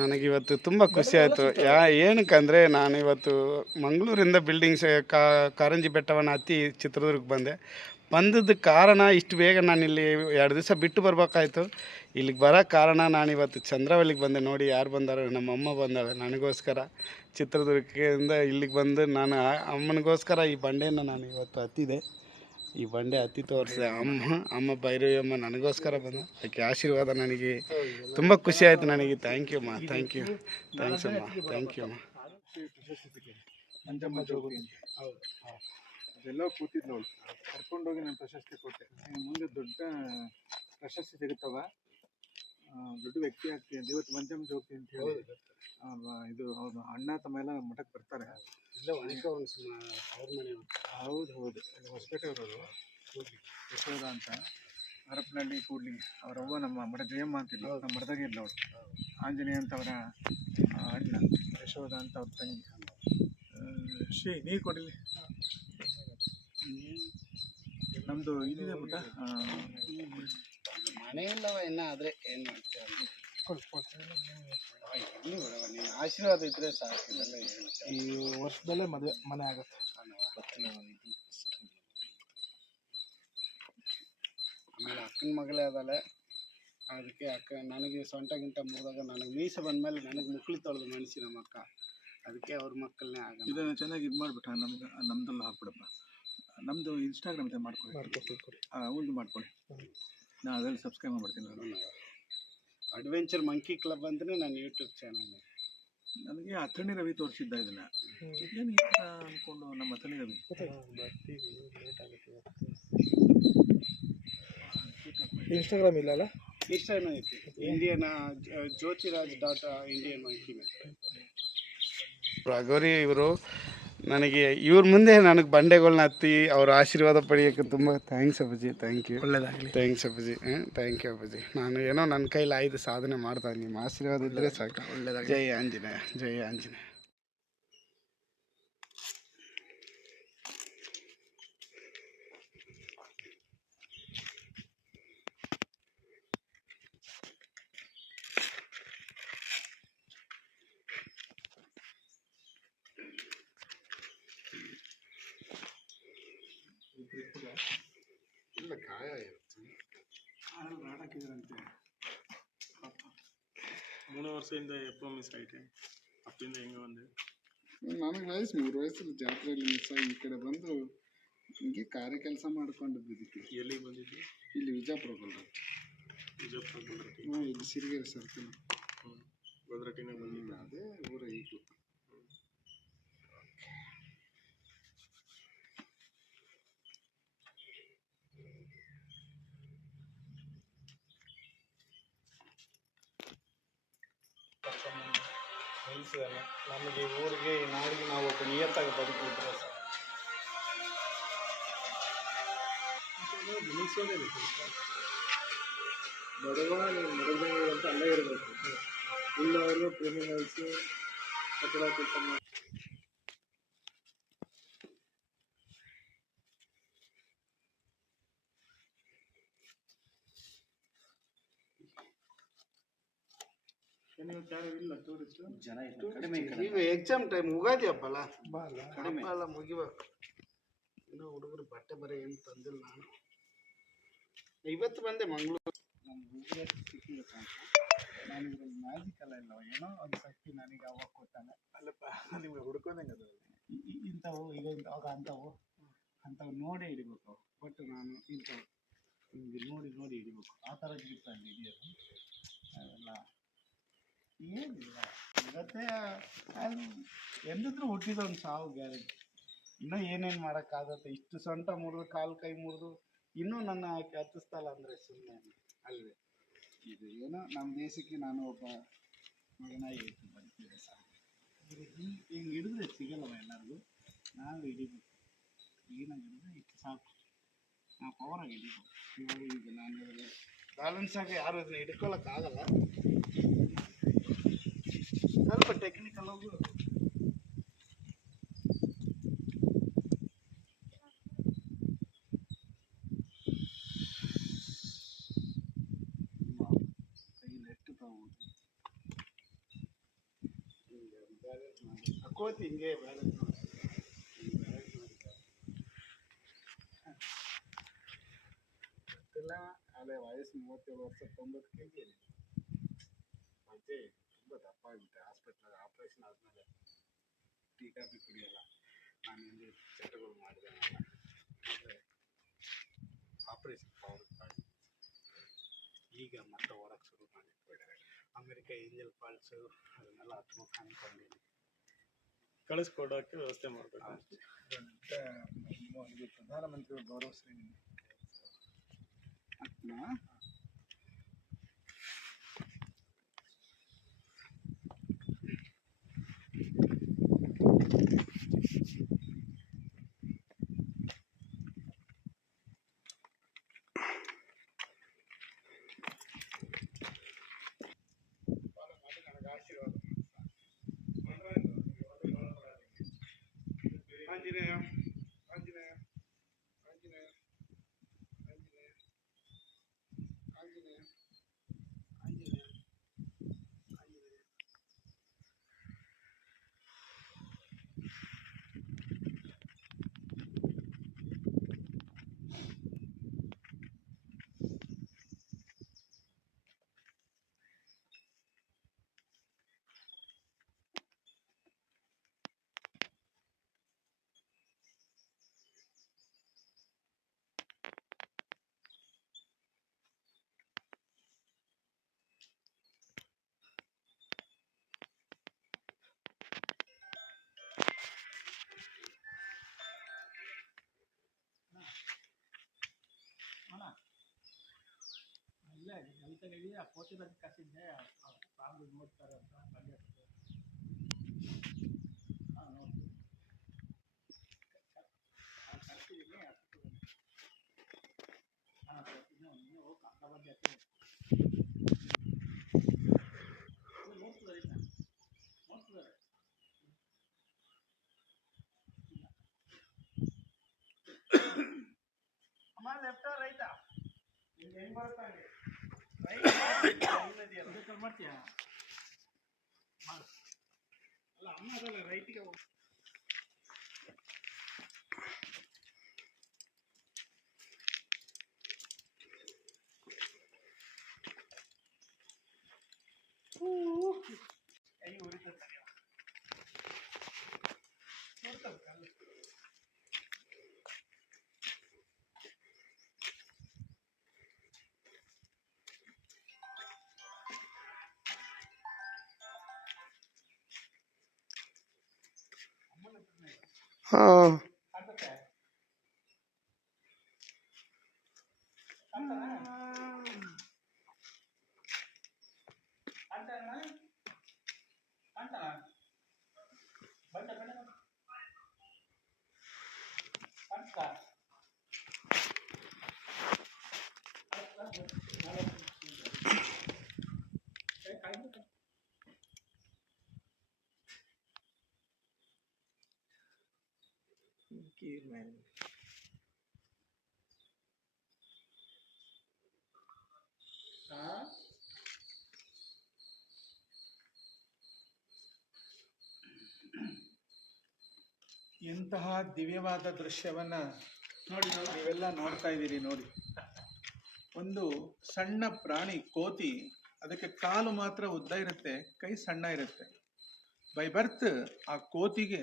ನನಗಿವತ್ತು ತುಂಬ ಖುಷಿ ಆಯಿತು. ಯಾ, ಏನಕ್ಕಂದರೆ ನಾನು ಇವತ್ತು ಮಂಗಳೂರಿಂದ ಬಿಲ್ಡಿಂಗ್ಸ್ ಕಾರಂಜಿ ಬೆಟ್ಟವನ್ನು ಹತ್ತಿ ಚಿತ್ರದುರ್ಗಕ್ಕೆ ಬಂದೆ. ಬಂದದ್ದು ಕಾರಣ ಇಷ್ಟು ಬೇಗ ನಾನು ಇಲ್ಲಿ ಎರಡು ದಿವಸ ಬಿಟ್ಟು ಬರಬೇಕಾಯ್ತು. ಇಲ್ಲಿಗೆ ಬರೋ ಕಾರಣ ನಾನು ಇವತ್ತು ಚಂದ್ರವಳ್ಳಿಗೆ ಬಂದೆ. ನೋಡಿ ಯಾರು ಬಂದಾರ ನಮ್ಮ ಅಮ್ಮ ಬಂದಾಳೆ ನನಗೋಸ್ಕರ. ಚಿತ್ರದುರ್ಗದಿಂದ ಇಲ್ಲಿಗೆ ಬಂದು ನಾನು ಅಮ್ಮನಿಗೋಸ್ಕರ ಈ ಬಂಡೆಯನ್ನು ನಾನು ಇವತ್ತು ಹತ್ತಿದೆ. ಈ ಬಂಡೆ ಹತ್ತಿ ತೋರಿಸಿದೆ. ಅಮ್ಮ ಅಮ್ಮ ಭೈರವಿ ನನಗೋಸ್ಕರ ಬಂದ. ಆಕೆ ಆಶೀರ್ವಾದ ನನಗೆ. ತುಂಬ ಖುಷಿ ಆಯಿತು ನನಗೆ. ಥ್ಯಾಂಕ್ ಯು ಅಮ್ಮ. ಥ್ಯಾಂಕ್ ಯು ಥ್ಯಾಂಕ್ಸ್ ಅಮ್ಮ. ಥ್ಯಾಂಕ್ ಯು ಅಮ್ಮ. ಮಂಜಮ್ಮ ಜೋಗಿ. ಅದೆಲ್ಲ ಕೂತಿದ್ಲು ಅವಳು ಕರ್ಕೊಂಡೋಗಿ ನಾನು ಪ್ರಶಸ್ತಿ ಕೊಟ್ಟೆ. ಮುಂದೆ ದೊಡ್ಡ ಪ್ರಶಸ್ತಿ ಸಿಗುತ್ತವ? ದೊಡ್ಡ ವ್ಯಕ್ತಿ ಆಗ್ತೀನಿ ಅಂತ ಇವತ್ತು ಮಂಜಮ್ಮ ಹೋಗ್ತೀನಿ ಅಂತ ಹೇಳಿ. ಇದು ಹೌದು ಅಣ್ಣ ತಮ್ಮ ಎಲ್ಲ ಮಠಕ್ಕೆ ಬರ್ತಾರೆ. ಹೌದು ಹೌದು. ಹೊಸಪೇಟೆ ಅವರು ಯಶೋಧ ಅಂತ. ಹರಪನಹಳ್ಳಿ ಕೂಡ್ಲಿ ಅವರವ್ವ ನಮ್ಮ ಮಠ ಜಯಮ್ಮ ಅಂತಿಲ್ಲ ನಮ್ಮ ಮಠದಾಗೆ ಇಲ್ಲ ಅವರು. ಆಂಜನೇಯ ಅಂತ ಅವರ ಅಣ್ಣ. ಯಶೋಧ ಅಂತ ಅವ್ರ ತಂಗಿ. ಶ್ರೀ ನೀರು ಕೊಡಿಲಿ. ನಮ್ಮದು ಇದಿದೆ ಪುಟ್ಟ ಮನೆ ಇಲ್ಲವ ಇನ್ನ ಆದ್ರೆ ಏನು ಬಿಡವ ನೀನು ಆಶೀರ್ವಾದ ಇದ್ರೆ ಸಾಕು ಇದೆಲ್ಲ ಏನು ಈ ವರ್ಷದಲ್ಲೇ ಮದುವೆ ಮನೆ ಆಗುತ್ತೆ. ಆಮೇಲೆ ಅಕ್ಕನ ಮಗಳೇ ಅದಲ್ಲ ಅದಕ್ಕೆ ಅಕ್ಕ ನನಗೆ ಸೊಂಟ ಗಿಂಟ ಮುರಿದಾಗ ನನಗೆ ಮೀಸೆ ಬಂದ್ಮೇಲೆ ನನಗೆ ಮುಕ್ಳಿ ತೊಳೆದು ಮನಸ್ಸಿ ನಮ್ಮ ಅಕ್ಕ. ಅದಕ್ಕೆ ಅವ್ರ ಮಕ್ಕಳನ್ನೇ ಆಗ ಇದನ್ನು ಚೆನ್ನಾಗಿ ಇದು ಮಾಡ್ಬಿಟ್ಟ ನಮ್ಗೆ ನಮ್ದೆಲ್ಲ ಹಾಕ್ಬಿಡಪ್ಪ. ನಮ್ಮದು ಇನ್ಸ್ಟಾಗ್ರಾಮ್ ಇದೆ ಮಾಡ್ಕೊಳ್ಳಿ ಒಂದು ಮಾಡ್ಕೊಳ್ಳಿ ನಾನು ಅದರಲ್ಲಿ ಸಬ್ಸ್ಕ್ರೈಬ್ ಮಾಡ್ತೀನಿ ನಾನು. ಅಡ್ವೆಂಚರ್ ಮಂಕಿ ಕ್ಲಬ್ ಅಂತಲೇ ನನ್ನ ಯೂಟ್ಯೂಬ್ ಚಾನಲ್ ನನಗೆ ಅಥಣಿ ರವಿ ತೋರಿಸಿದ್ದ ಇದನ್ನ. ಏನು ಅನ್ಕೊಂಡು ನಮ್ಮ ಅಥಣಿ ರವಿ? ಇನ್ಸ್ಟಾಗ್ರಾಮ್ ಇಲ್ಲ ಅಲ್ಲ? ಇಷ್ಟನೂ ಐತಿ. Indian Jyothiraj dot Indian monkey ಪ್ರಗೋರಿ ಇವರು ನನಗೆ ಇವ್ರ ಮುಂದೆ ನನಗೆ ಬಂಡೆಗಳನ್ನ ಹತ್ತಿ ಅವ್ರ ಆಶೀರ್ವಾದ ಪಡೆಯೋಕೆ ತುಂಬ ಥ್ಯಾಂಕ್ಸ್ ಅಪ್ಪಾಜಿ ಥ್ಯಾಂಕ್ ಯು ಒಳ್ಳೇದಾಗಲಿ. Thanks Appaji thank you Appaji. ನಾನು ಏನೋ ನನ್ನ ಕೈಲಿ ಆಯ್ದು ಸಾಧನೆ ಮಾಡ್ತಾ ನಿಮ್ಮ ಆಶೀರ್ವಾದ ಇದ್ದರೆ ಸಾಕು. ಒಳ್ಳೆಯದಾಗ ಜೈ ಆಂಜನೇಯ ಜೈ ಆಂಜನೇಯ. ಗಾಯ ಇರುತ್ತೆ. ಹಾಕಿದ್ರಂತೆ ಮೂರು ವರ್ಷದಿಂದ ಎಪ್ಪೋ ಮಿಸ್ ಆಯ್ತೆ. ಅಪ್ಪಿಂದ ಹೆಂಗೆ ಬಂದೆ. ನನಗೆ ವಯಸ್ಸು ಮೂರು ವಯಸ್ಸಲ್ಲಿ ಜಾತ್ರೆಯಲ್ಲಿ ಮಿಸ್ ಆಗಿ ಈ ಕಡೆ ಬಂದು ಹಿಂಗೆ ಕಾರ್ಯ ಕೆಲಸ ಮಾಡ್ಕೊಂಡು ಬಿದ್ದಿತ್ತು ಎಲ್ಲಿಗೆ ಬಂದಿದ್ದೆ? ಇಲ್ಲಿ ವಿಜಯಪುರ ಬಂದ್ರೆ ವಿಜಯಪುರ ಬಂದ್ರೆ ಹ್ಞೂ ಇಲ್ಲಿ ಸಿರಿಗೆರೆ ಸರ್ಕಲ್ ಗೊಲ್ರಟ್ಟಿನಾಗ ಬಂದಿದ್ದ? ಅದೇ ಊರ ಈಗಲೂ ನಿಲ್ಸಿದಾನೆ ನಮಗೆ ಊರಿಗೆ, ಈ ನಾಡಿಗೆ ನಾವು ಒಬ್ಬ ನಿಯತ್ತಾಗಿ ಬದುಕಿದ್ರೆ ನಿಲ್ಲಿಸೋದೇ ಬಡವ ಮಡಗ ಅಂತ ಅಲ್ಲೇ ಇರಬೇಕು. ಉಳ್ಳವರು ಕ್ರಿಮಿನಲ್ಸು ಕಟ್ಟಡ ಯಾರು ಇಲ್ಲ ಟೂರಿಸ್ಟ್ ಜನ ಈಗ ಎಕ್ಸಾಮ್ ಟೈಮ್ ಉಗಾದಿ ಹಬ್ಬಲ್ಲ ಬಾ ಅಲ್ಲ. ಹಬ್ಬ ಎಲ್ಲ ಮುಗಿಬೇಕು. ಇನ್ನೂ ಹುಡುಗರು ಬಟ್ಟೆ ಬರೀ ಏನು ತಂದಿಲ್ಲ ನಾನು. ಇವತ್ತು ಬಂದೆ ಮಂಗಳೂರು. ನಮ್ಮ ಹುಡುಗಿಯ ಸಿಕ್ಕಿಲ್ಲ ನಾನು ಇದ್ರಲ್ಲಿ ಮ್ಯಾಜಿಕ್ ಎಲ್ಲ ಇಲ್ಲ ಏನೋ ಒಂದು ಶಕ್ತಿ ನನಗೆ ಅವಾಗ ಕೊಟ್ಟಾನೆ ಅಲ್ಲಪ್ಪ ನಿಮ್ಗೆ ಹುಡ್ಕೊಂಡಂಗೆ ಅದು ಇ- ಇ- ಇಂಥವು ಈಗ ಅವಾಗ ಅಂಥವು. ಅಂಥವು ನೋಡೇ ಹಿಡಿಬೇಕು. ಬಟ್ ನಾನು ಇಂಥವು. ನಿಮಗೆ ನೋಡಿ ನೋಡಿ ಹಿಡಿಬೇಕು. ಆ ಥರ ಹಿಡಿತಾ ಇಲ್ಲಿ ಹಿಡಿಯೋದು ಅದೆಲ್ಲ ಏನಿಲ್ಲ. ಇವತ್ತೇ ಅಲ್ಲಿ ಎಂದಿದ್ರು ಹುಟ್ಟಿದ ಒಂದು ಸಾವು ಗ್ಯಾರಂಟಿ. ಇನ್ನೂ ಏನೇನು ಮಾಡೋಕ್ಕಾಗತ್ತೆ? ಇಷ್ಟು ಸೊಂಟ ಮುರಿದು, ಕಾಲು ಕೈ ಮುರಿದು, ಇನ್ನೂ ನನ್ನ ಹತ್ತಿಸ್ತಲ್ಲ ಅಂದರೆ ಸುಮ್ಮನೆ ಅಲ್ವೇ? ಇದು ಏನೋ ನಮ್ಮ ದೇಶಕ್ಕೆ ನಾನು ಒಬ್ಬ ಮಗನಾಗಿ ಬದುಕಿದೆ ಸಾಕು. ಇದು ಹಿಂಗೆ ಹಿಂಗೆ ಹಿಡಿದ್ರೆ ಸಿಗಲ್ಲವ ಎಲ್ಲರಿಗೂ? ನಾವು ಹಿಡಿಬೇಕು. ಕ್ಲೀನಾಗಿ ಹಿಡಿದ್ರೆ ಇಷ್ಟು ಸಾಕು. ನಾವು ಪವರಾಗಿ ಹಿಡಿಬೇಕು. ಇವಾಗ ಈಗ ನಾನು ಬ್ಯಾಲೆನ್ಸ್ ಆಗಿ ಯಾರು ಇದನ್ನ ಹಿಡ್ಕೊಳಕ್ಕಾಗಲ್ಲ. ಸ್ವಲ್ಪ ಟೆಕ್ನಿಕಲ್ ಹೋಗು ಕೈಯಲ್ಲಿ ಎಷ್ಟು ತಗೋಬೋದು ಕೋತಿ ಹಿಂಗೆ ಬೆಳೆದು ನೋಡಿ. ಹಿಂಗ್ ಬೆಳೆದು ನೋಡಿ. ಗೊತ್ತಿಲ್ಲ ಅದೇ ವಯಸ್ಸು ಮೂವತ್ತೇಳು ವರ್ಷ ತೊಂಬತ್ತು ಕೆ ಜಿ ಅಜ್ಜಿ ತುಂಬ ದಪ್ಪ ಆಗಿಬಿಟ್ಟೆ. ಹಾಸ್ಪಿಟ್ಲಲ್ಲಿ ಆಪ್ರೇಷನ್ ಆದಮೇಲೆ ಟೀ ಕಾಫಿ ಕುಡಿಯಲ್ಲ. ನಾನು ಹಿಂದೆ ಚಟಗಳು ಮಾಡಿದೆ ಆದರೆ ಆಪ್ರೇಷನ್ ಪವರ್ ಈಗ ಮತ್ತೆ ಹೊರಕ್ಕೆ ಶುರು ಮಾಡಿಟ್ಬಿಟ್ಟಿದ್ದಾರೆ. ಅಮೇರಿಕ ಏಂಜಲ್ ಫಾಲ್ಸು ಅದನ್ನೆಲ್ಲ ಹತ್ಬೇಕು ಅಂದ್ಕೊಂಡಿದ್ದೀನಿ ಕಳಿಸ್ಕೊಡೋಕೆ ವ್ಯವಸ್ಥೆ ಮಾಡಬೇಕು. ದೊಡ್ಡ ಇದು ಪ್ರಧಾನಮಂತ್ರಿ ಗೌರವ ಶ್ರೇಣಿ பார்த்தீங்கன்னா ಲೆಫ್ಟ ರೈಟಾ ನಿಮ್ಗೆ ಹೆಂಗ್ ಬರುತ್ತಾ ರೈಟ್ ಮಾಡ್ತೀಯಾ ಮಾಡು ಅಲ್ಲ ಅಮ್ಮ ಅದಲ್ಲ ರೈಟಿಗೆ ಹೋಗಿ は。ಹಾ ಎಂತಹ ದಿವ್ಯವಾದ ದೃಶ್ಯವನ್ನ ನೋಡಿ ನೋಡಿ. ನೀವೆಲ್ಲ ನೋಡ್ತಾ ಇದ್ದೀರಿ ನೋಡಿ. ಒಂದು ಸಣ್ಣ ಪ್ರಾಣಿ ಕೋತಿ ಅದಕ್ಕೆ ಕಾಲು ಮಾತ್ರ ಉದ್ದ ಇರುತ್ತೆ ಕೈ ಸಣ್ಣ ಇರುತ್ತೆ. ಬೈ ಬರ್ತ್ ಆ ಕೋತಿಗೆ